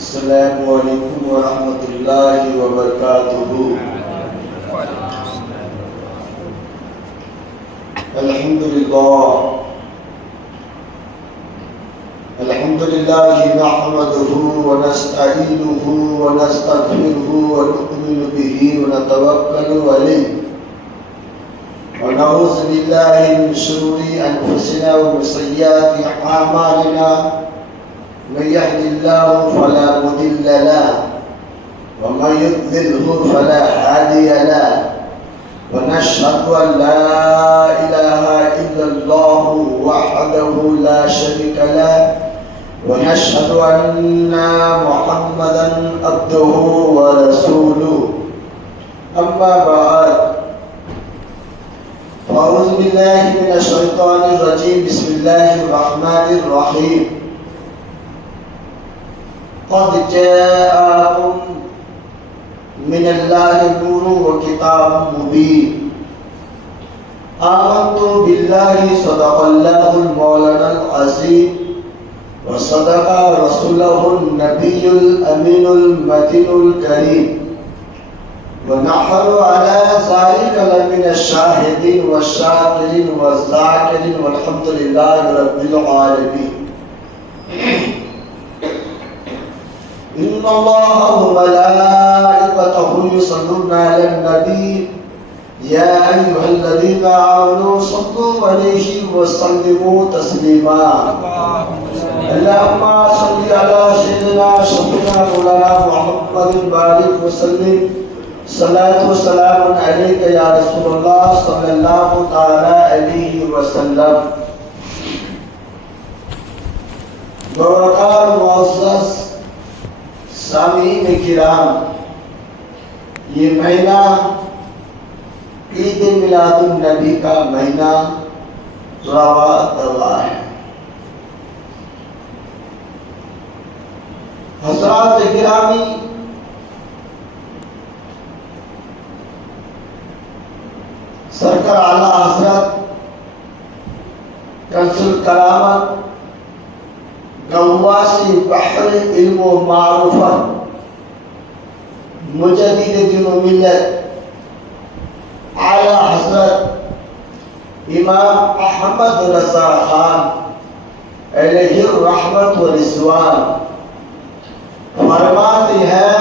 السلام علیکم ورحمۃ اللہ وبرکاتہ۔ الحمد للہ نحمدہ ونستعینہ ونستغفرہ ونؤمن بہ ونتوکل علیہ ونعوذ باللہ من شرور انفسنا ومن سیئات اعمالنا، من يهد الله فلا مضل له ومن يضلل فلا هادي له، ونشهد أن لا إله إلا الله وحده لا شريك له، ونشهد أن محمدا عبده ورسوله، أما بعد فأعوذ بالله من الشيطان الرجيم، بسم الله الرحمن الرحيم۔ قد جاءكم من الله نور وكتاب مبين، آمنت بالله صدق الله المولانا العظيم وصدق رسوله النبي الأمين المتين الكريم، ونحن على ذلك لمن الشاهدين والشاكرين والذاكرين، والحمد لله رب العالمين۔ إن الله وملائكته يصلون على النبي يا أيها الذين آمنوا صلوا عليه وسلموا تسليما، اللهم صل على سيدنا شفيعنا مولانا محمد بارك وسلم، صلاة وسلام عليك يا رسول الله صلى الله تعالى عليه وسلم۔ برکات معزز سامعین کرام، یہ مہینہ عید میلاد النبی کا مہینہ رواں دوا ہے۔ حضرات گرامی، سرکار اعلیٰ حضرت کنز الکرامت غواصی بحر علم و معرفت مجدد دین و ملت اعلیٰ حضرت امام احمد رضا خان علیہ الرحمت و رضوان فرماتے ہیں،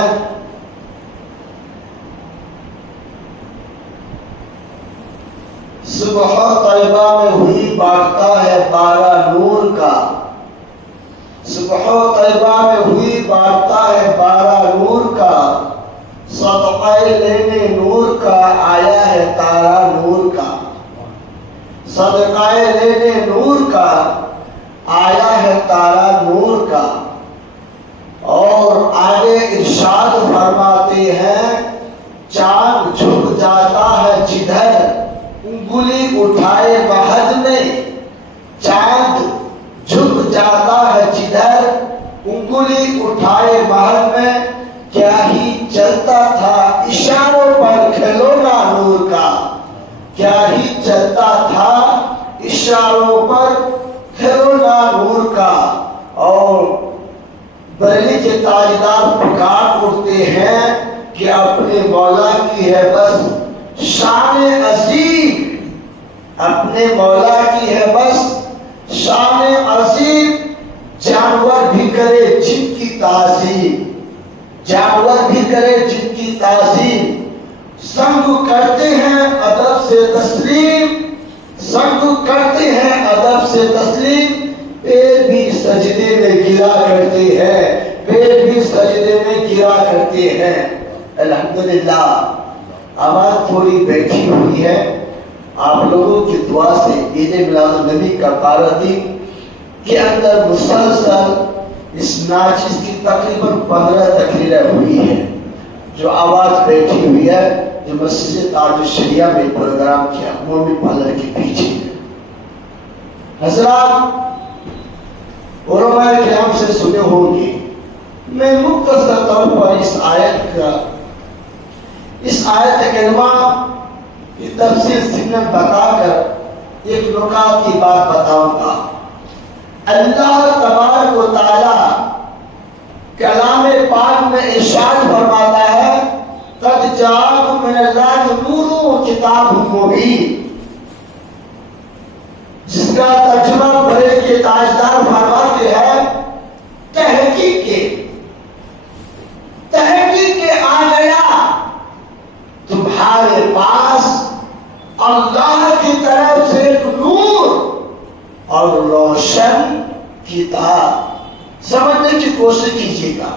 صبح طیبہ میں ہوئی بانٹتا ہے بارہ نور کا، صبح طیبہ میں ہوئی بانٹتا ہے بارہ نور کا، صدقہ لینے نور کا آیا ہے تارا نور کا، صدقہ لینے نور کا آیا ہے تارا نور کا۔ اور آگے ارشاد فرماتے ہیں، چاند جھک جاتا ہے جدھر انگلی اٹھائے بحد میں، چاند جھک جاتا ہے جدھر انگلی اٹھائے بحد میں، کیا ہی چلتا تھا اشاروں پر کھلونا نور کا، کیا ہی چلتا تھا اشاروں پر کھلونا نور کا۔ اور بریلی کے تاجدار پکار اٹھتے ہیں کہ اپنے مولا کی ہے بس شان عظیم، اپنے مولا کی ہے بس شان عظیم، جانور بھی کرے جن کی تعظیم، جانور بھی کرے جن کی تعظیم، سنگ کرتے ہیں ادب سے تسلیم، سنگ کرتے ہیں ادب سے تسلیم، پیر بھی سجدے میں گرا کرتے ہیں، پیر بھی سجدے میں گرا کرتے ہیں۔ الحمدللہ آواز تھوڑی بیٹھی ہوئی ہے، آپ لوگوں کی دعا سے عید میلاد النبی کا 12 دن کے اندر مسلسل اس ناچیز کی تقریباً 15 تقریریں ہوئی ہیں. جو آواز بیٹھی ہوئی ہے جو مسجد تاج الشریعہ میں پروگرام کیا مومن پارلر کے پیچھے. حضرات علماء کرام سے سنے ہوں گے. میں مختصر طور پر اس آیت کریمہ کی تفسیر سنت بتا کر ایک نکات کی بات بتاؤں گا. اللہ تبارک و تعالی کلام پاک میں ارشاد فرماتا ہے قد جاءکم من اللہ نور و کتاب مبین، جس کا ترجمہ بڑے کے تاجدار فرماتے ہیں تحقیق کے آ گیا تمہارے پاس اللہ کی طرف سے ایک نور اور روشن کتاب. سمجھنے کی کوشش کیجیے گا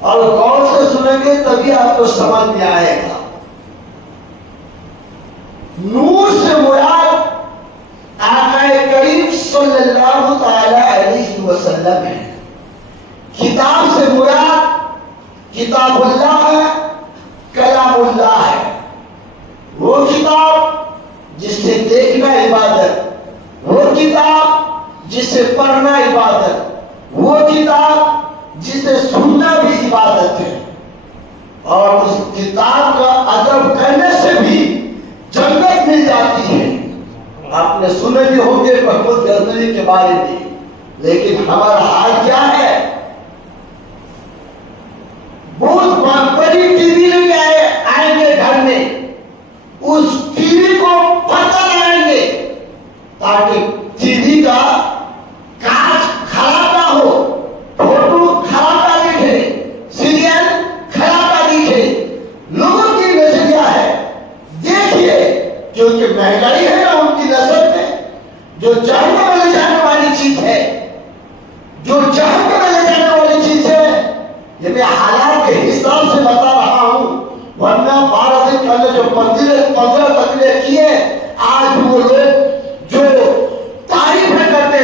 اور غور سے سنیں گے تبھی آپ کو سمجھ میں آئے گا. نور سے مراد آقا کریم صلی اللہ تعالی علیہ وسلم ہے. کتاب سے مراد کتاب اللہ ہے، کلام اللہ ہے. وہ کتاب جس سے دیکھنا عبادت، وہ کتاب جس سے پڑھنا عبادت، وہ کتاب جسے سننا بھی عبادت ہے. اور اس کتاب کا ادب کرنے سے بھی جنت مل جاتی ہے. آپ نے سنے بھی ہوں گے محمود غزنوی کے بارے میں، لیکن ہمارا حال کیا ہے؟ بہت بڑی ٹی وی لے کے آئیں گے گھر میں، اس ٹی وی کو پتہ لگائیں گے تاکہ ٹی وی کا کاچ خراب نہ ہو، فوٹو خراب نہ دکھے، سیریل خراب نہ دکھے. لوگوں کی نظریہ ہے. دیکھیے کیونکہ مہنگائی ہے نا ان کی نظر میں، جو جہنم میں لے جانے والی چیز ہے، جو جہنم میں لے جانے والی چیز ہے. یہ میں حالات کے حساب سے بتا رہا ہوں، ورنہ 12 دن پہلے جو 15 تقریریں کیے، آج وہ لوگ جو تعریفیں کرتے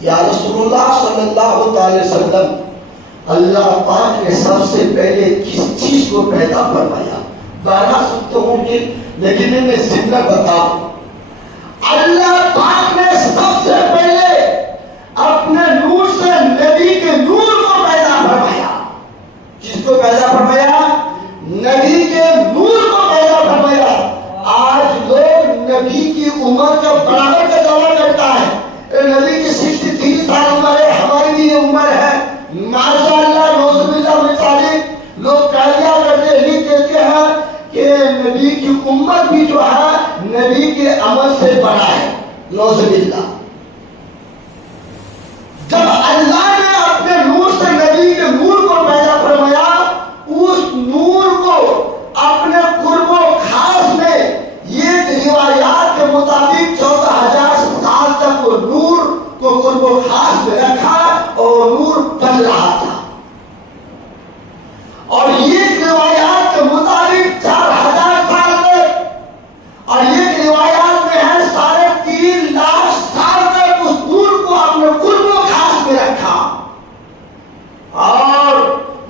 یا رسول اللہ صلی اللہ علیہ وسلم، اللہ پاک نے سب سے پہلے کس چیز کو پیدا فرمایا؟ بارہ سنتے ہوں گے لیکن میں زندہ بتاؤں، اللہ پاک نے سب سے پہلے اپنے نور سے نبی کے نور کو پیدا فرمایا۔ کس کو پیدا فرمایا؟ نبی کے نور کو پیدا فرمایا۔ آج لوگ نبی کی عمر کا برابر کا دعویٰ کرتا ہے، نبی کی 63 سال عمر ہے، ہماری بھی یہ عمر ہے، ماشاء اللہ، نعوذ باللہ من ذالک۔ لوگ کہا کرتے لکھ دیتے ہیں کہ نبی کی امت بھی جو ہے نبی کے عمل سے بڑا ہے، نعوذ باللہ۔ جب اللہ نے اپنے نور سے نبی کے نور کو پیدا فرمایا، اس نور کو اپنے قرب و خاص میں یہ روایات کے مطابق 14,000 سال تک وہ نور کو قرب و خاص میں رکھا اور نور بن رہا تھا، اور یہ روایات کے مطابق 4,000 سال تک، اور یہ روایات میں ہے 3.5 لاکھ سال تک اس نور کو اپنے قرب و خاص میں رکھا۔ اور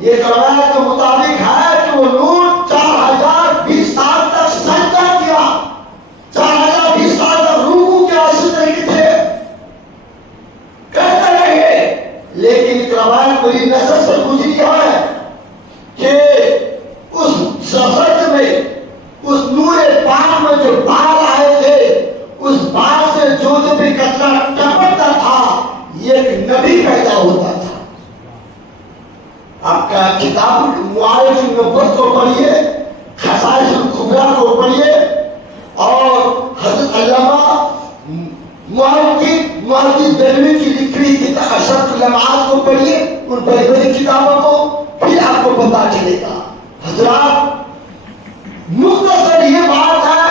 یہ روایات کے مطابق ہے کہ وہ نور 4,020 سال تک سجدہ کیا، 4,020 سال تک رکوع کیا، اسی طریقے سے کرتے رہے۔ لیکن ایک روایت میری نظر سے گزری ہے کہ اس سفر میں، اس نور پاک میں جو بال آئے تھے، اس بال سے جو بھی قطرہ ٹپکتا تھا، یہ ایک نبی پیدا ہوتا تھا۔ آپ کا کتاب معارج النبوت کو پڑھیے، خصائص الکبریٰ کو پڑھیے، اور حضرت علامہ محدث دہلوی کی لکھی ہوئی کتاب اشرف اللمعات کو پڑھیے، ان بڑی بڑی کتابوں کو، پھر آپ کو پتا چلے گا۔ حضرات، مختصر یہ بات ہے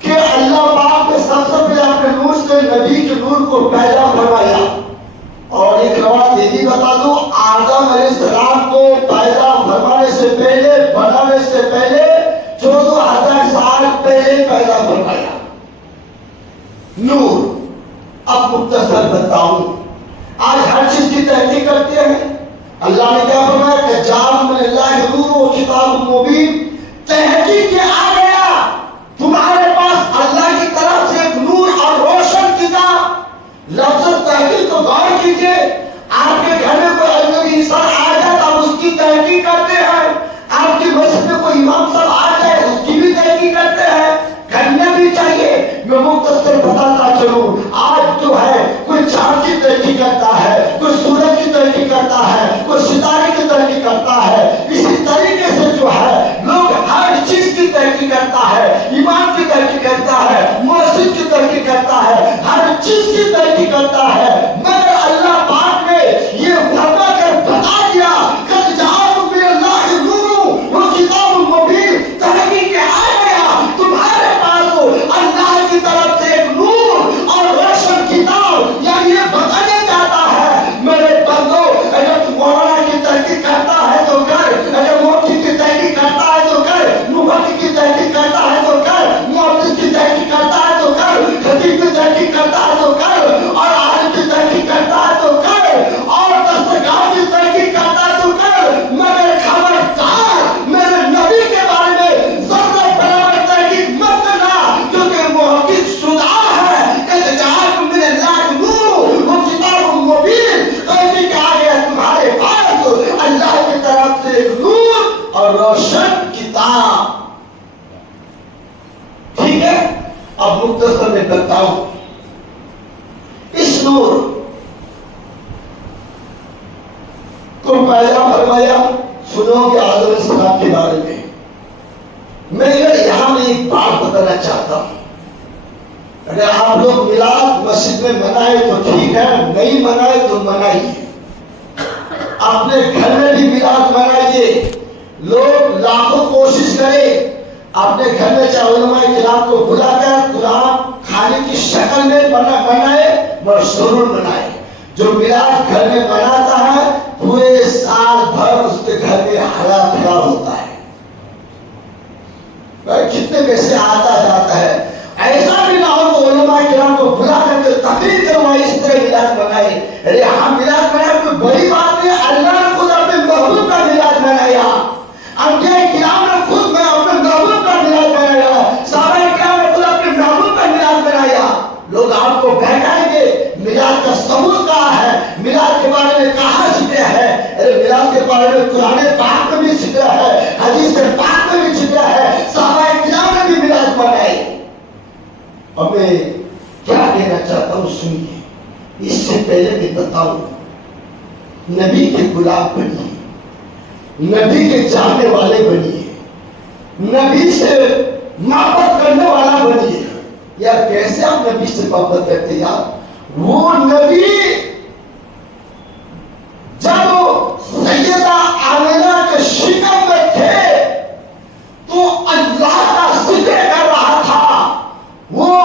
کہ اللہ پاک نے سب سے پہلے اپنے نور سے نبی کے نور کو پیدا فرمایا۔ اور ایک روایت یہ بھی بتا دوں، آدم علیہ السلام کو پیدا فرمانے سے پہلے، بنانے سے پہلے 14,000 سال پہلے پیدا فرمایا نور۔ اب مختصر بتاؤں، آج ہر چیز کی تحقیق کرتے ہیں۔ اللہ نے کیا فرمایا کہ جعل من اللہ نور و کتاب مبین، تحقیق کے آ گیا تمہارے پاس اللہ کی طرف سے ایک نور اور روشن کتاب۔ لفظ تحقیق کو غور کیجئے، آپ کے گھر میں کوئی اجنبی انسان آ جائے تو آپ اس کی تحقیق کرتے ہیں، آپ کی مسجد میں کوئی امام صاحب آ جائے اس کی بھی تحقیق کرتے ہیں، کرنا بھی چاہیے۔ میں مختصر بتاتا چلوں، آج جو ہے کوئی چاند کی تحقیق کرتا ہے، کوئی سورج کی تحقیق کرتا ہے، کوئی ستارے کی تحقیق کرتا ہے، اسی طریقے سے جو ہے لوگ ہر چیز کی تحقیق کرتا ہے، ایمان کی تحقیق کرتا ہے، مسجد کی تحقیق کرتا ہے، ہر چیز کی تحقیق کرتا ہے، مگر اللہ پاک نے یہ فرما کر بتا دیا کہ جعل من اللہ نور و کتاب مبین، تحقیق کے آ گیا تمہارے پاس اللہ کی طرف سے ایک نور اور روشن کتاب۔ یعنی یہ بتانا چاہتا ہے میرے بندو، اگر تم مولانا کی تحقیق کرتا ہے تو کر، اگر مفتی کی تحقیق کرتا ہے تو کر، مفتی کی تحقیق کرتا ہے تو کر، محدث کی تحقیق کرتا ہے تو کر، خطیب کی تحقیق کرتا ہے تو کر، اور عالم کی تحقیق کرتا ہے تو کر، اور دستگاہ کی تحقیق کرتا ہے تو کر، مگر خبردار میرے نبی کے بارے میں ذرہ برابر تحقیق مت کرنا، کیونکہ محقق شدہ ہے کہ جعل من اللہ نور و کتاب مبین، تحقیق آ گیا تمہارے پاس اللہ کی طرف سے ایک نور اور روشن کتاب۔ ٹھیک ہے، اب مختصر میں بتاؤں، اس نور کو پیدا فرمایا۔ سنو گے آدم علیہ السلام کے بارے میں یہاں میں ایک بات بتانا چاہتا ہوں۔ اگر آپ لوگ میلاد مسجد میں منائے تو ٹھیک ہے، نہیں منائے تو منائیے، اپنے گھر میں بھی میلاد منائیے۔ لوگ لاکھوں کوشش کریں اپنے گھر میں چاہے علماء کرام کو بلا کر قرآن کھانے کی شکل میں بنائے، ضرور منائے۔ جو میلاد گھر میں مناتا ہے پورے سال بھر اس کے گھر میں ہرا بھرا ہوتا ہے، کتنے پیسے آتا جاتا ہے۔ ایسا بھی نہ ہو تو علماء کرام کو بلا کر کے تقریر کروائی، اس طرح میلاد بتاؤں، نبی کے غلام بنیے، نبی کے چاہنے والے بنیے، نبی سے محبت کرنے والا بنیے۔ یار کیسے آپ نبی سے محبت کرتے یار؟ وہ نبی جب سیدہ آمنہ کے شکم میں تھے تو اللہ کا ذکر کر رہا تھا۔ وہ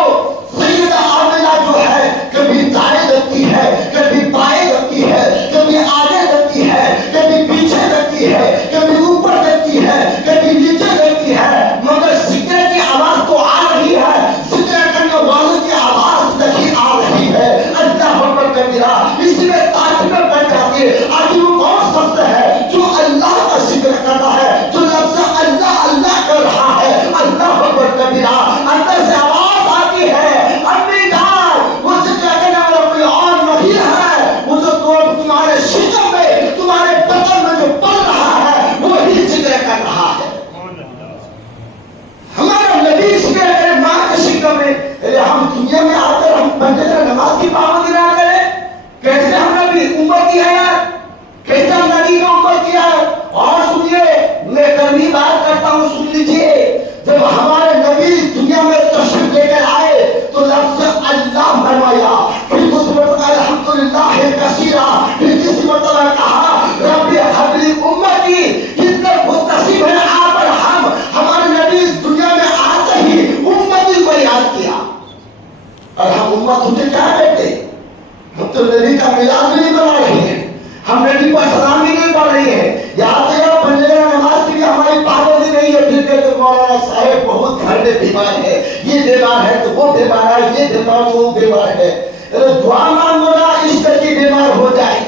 سیدہ آمنہ جو ہے کبھی دائیں جاتی ہے، کبھی بائیں جاتی ہے، کبھی آگے جاتی ہے، کبھی پیچھے جاتی ہے، کبھی اوپر جاتی ہے، کبھی نیچے جاتی ہے، مگر ذکر کی آواز تو آ رہی ہے، ذکر کرنے والوں کی آواز نہیں آ رہی ہے۔ اللہ اکبر کبیرہ، اس میں تعجب میں بیٹھ جاتی ہے، آج وہ کون شخص ہے جو اللہ کا ذکر کرتا ہے، جو لفظ اللہ اللہ کر رہا ہے؟ اللہ اکبر کبیرہ، اندر سے آواز آتی ہے، امی جان وہ ذکر کرنے والا کوئی اور نہیں ہے، وہ جو تمہارے شکم میں، تمہارے بدن میں جو پل رہا ہے وہی ذکر کر رہا ہے۔ ہمارا نبی ذکر کرے ماں کے شکم میں، ہم دنیا میں آ کر ہم بندے نماز کی پابندی نہ کریں؟ کیسے ہم نبی امت ہے یار؟ کیسے ہم نبی کا امت کیا ہے؟ اور سنیے، میں کبھی بات کرتا ہوں، سن لیجیے، جب ہمارے نبی دنیا میں تشریف لے کر آئے تو لفظ اللہ فرمایا، پھر اس مرتبہ الحمدللہ کثیرا، پھر کسی مرتبہ کہا رب ہب لی امتی، کتنے منتسب ہیں آپ اور ہم، ہمارے نبی دنیا میں آتے ہی امتی کو یاد کیا۔ اور ہم امت مجھے کیا کہتے؟ ہم تو نبی کا میلاد بھی نہیں بنا رہے ہیں، ہم نبی پر سلام بھی نہیں پڑھ رہے ہیں، یہاں تک بندے نماز کی بھی ہماری پابندی نہیں ہے۔ پھر کہتے مولانا صاحب بہت گھر میں بیمار ہے، یہ بیمار ہے تو وہ بیمار ہے، یہ بیمار تو وہ بیمار ہے۔ دعا مانگو نا عشق کی بیمار ہو جائے،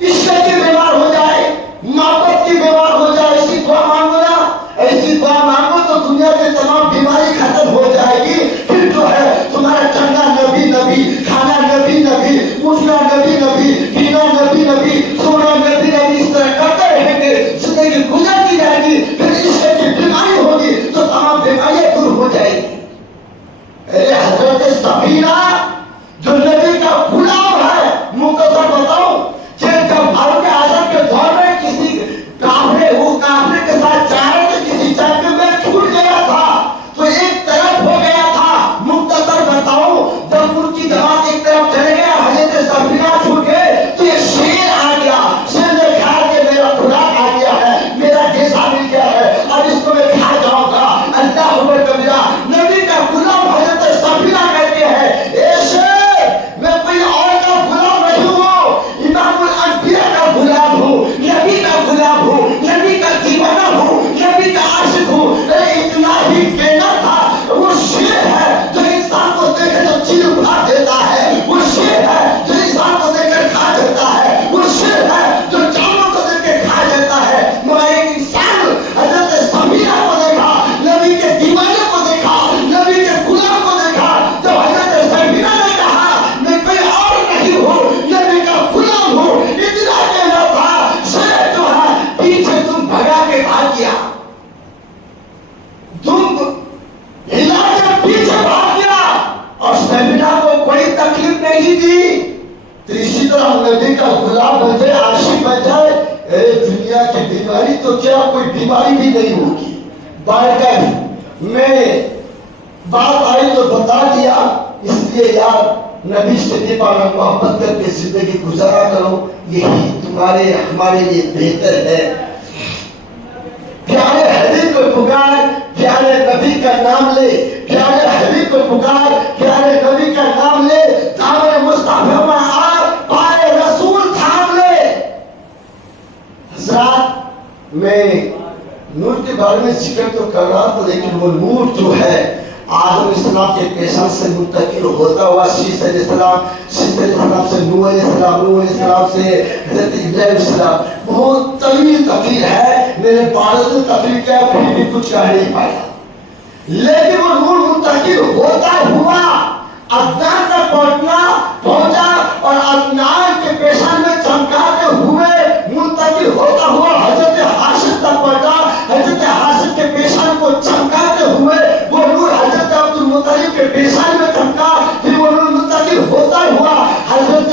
عشق کی بیمار ہو جائے، محبت کی بیمار ہو جائے، ایسی دعا مانگو نا، ایسی دعا مانگو تو دنیا کے تمام بیماری ختم ہو جائے گی۔ پھر جو ہے تمہارا چلنا نبی نبی، کھانا نبی نبی، اٹھنا نبی نبی، پینا نبی نبی، سونا نبی نبی، اس طرح کرتے رہیں گے، زندگی گزرتی جائے گی، پھر عشق کی بیماری ہوگی تو تمام بیماریاں دور ہو جائے گی۔ اے حضرت سفینہ جو نبی کا غلام ہے، مختصر بتاؤں کہ جب بھارت اعظم کے دور میں کسی کافرے کے ساتھ جا رہے تھے، کسی جنگ میں چھوٹ گیا تھا تو ایک طرف ہو گیا تھا۔ مختصر بتاؤں، جب ان کی جماعت ایک طرف چلے گیا، حضرت سفینہ چھوٹ گئے تو ایک شیر آ گیا، شیر نے کہا کہ میرا خوراک آ گیا ہے، میرا جیسا مل گیا ہے، اب اس کو میں کھا جاؤں گا۔ اللہ اکبر کبیرہ، نبی کا غلام حضرت سفینہ کہتے ہیں اے شیر، میں کوئی اور کا غلام نہیں ہوں، امام الانبیاء کا غلام ہوں، نبی کا غلام ہوں، نبی کا دیوانہ ہوں، نبی کا عاشق ہوں۔ اے اتنا ہی کہنا تھا، وہ شیر ہے جو انسان کو دیکھے تو چیل اٹھا دیتا ہے، وہ شیر ہے جو انسان کو دیکھ کر کھا جاتا ہے، وہ شیر ہے جو جانوروں کو دیکھ کے کھا جاتا ہے، مگر ایک انسان حضرت سفینہ کو دیکھا، نبی کے دیوانے کو دیکھا، نبی کے غلام کو دیکھا۔ جب حضرت سفینہ نے کہا میں کوئی اور نہیں ہوں، نبی کا غلام ہوں، اتنا کہنا تھا، شیر جو ہے پیچھے تم بھگا کے بھاگ گیا، تم ہلا کر پیچھے بھاگ گیا اور سفینہ کو کوئی تکلیف نہیں دی۔ تو اسی طرح نبی کا غلام بن جائے، عاشق بن جائے، اے دنیا کی بیماری تو کیا کوئی بیماری بھی نہیں ہوگی۔ بات کر میں بات آئی تو بتا دیا، اس لیے یار نبی سے بھی پانا محبت کر کے زندگی گزارا کرو، یہی تمہارے ہمارے لیے بہتر ہے۔ پیارے حبیب کو پکار، پیارے نبی کا نام لے، پیارے حبیب کو پکار، پیارے نبی کا نام لے، دامن مصطفیٰ میں آ، پائے رسول تھام لے۔ حضرات میں نور کے بارے میں ذکر تو کر رہا تھا، لیکن وہ نور جو ہے آدم علیہ السلام کے پیشان سے منتقل ہوتا ہوا شیس علیہ السلام، شیس علیہ السلام سے نوح علیہ السلام، نوح علیہ السلام سے حضرت ابراہیم علیہ السلام، بہت طویل تفسیر ہے، میرے بارے میں تفسیر کیا پھر بھی کچھ کہہ نہیں پایا، لیکن وہ نور منتقل ہوتا ہوا عدنان تک پہنچا اور عدنان کے پیشان میں چمکاتے ہوئے منتقل ہوتا ہوا حضرت ہاشم تک پہنچا، حضرت ہاشم کے پیشان کو چمکاتے ہوئے وہ نور حضرت عبد المطلب کے پیشان میں چمکا، پھر وہ نور منتقل ہوتا ہوا حضرت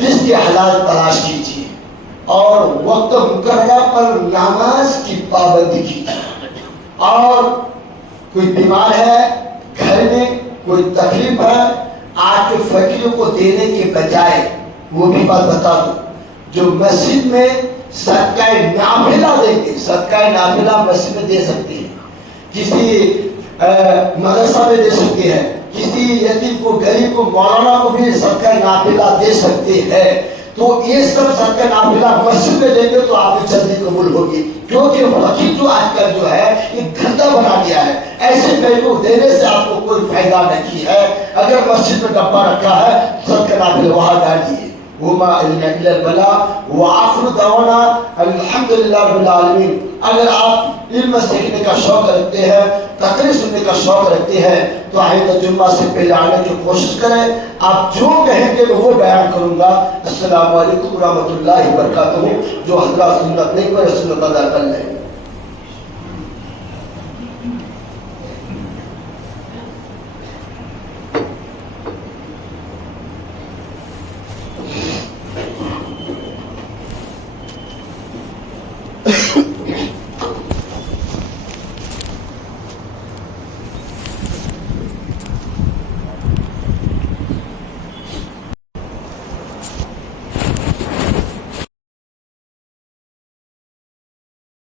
رزق حلال تلاش کیجیے اور وقت مقررہ پر نماز کی پابندی کیجیے. اور کوئی بیمار ہے گھر میں، کوئی تکلیف ہے، آج کے فقیروں کو دینے کے بجائے وہ بھی بات بتا دو، جو مسجد میں صدقہ نافلہ دیں گے، صدقہ نافلہ مسجد میں دے سکتے ہیں، کسی مدرسہ میں دے سکتے ہیں، کسی یتیم کو، غریب کو، مولانا کو بھی صدقہ نافلہ دے سکتے ہیں. تو یہ سب صدقہ نافلہ مسجد میں دیں گے تو آپ کی جلدی قبول ہوگی، کیونکہ فقیر جو آج کل جو ہے یہ دھندا بنا دیا ہے. ایسے پیسوں دینے سے آپ کو کوئی فائدہ نہیں ہے. اگر مسجد میں ڈبہ رکھا ہے صدقہ نافلہ وہاں ڈالیے. وما علم الا البلاغ وآخر دعوانا الحمدللہ رب العالمین. اگر آپ علم سیکھنے کا شوق رکھتے ہیں، تقریر سننے کا شوق رکھتے ہیں تو آئندہ جمعہ سے پہلے آنے کی کوشش کریں. آپ جو کہیں گے وہ بیان کروں گا. السلام علیکم ورحمۃ اللہ وبرکاتہ. جو حضرات سنت نہیں پڑھے سنت ادا کر لیں.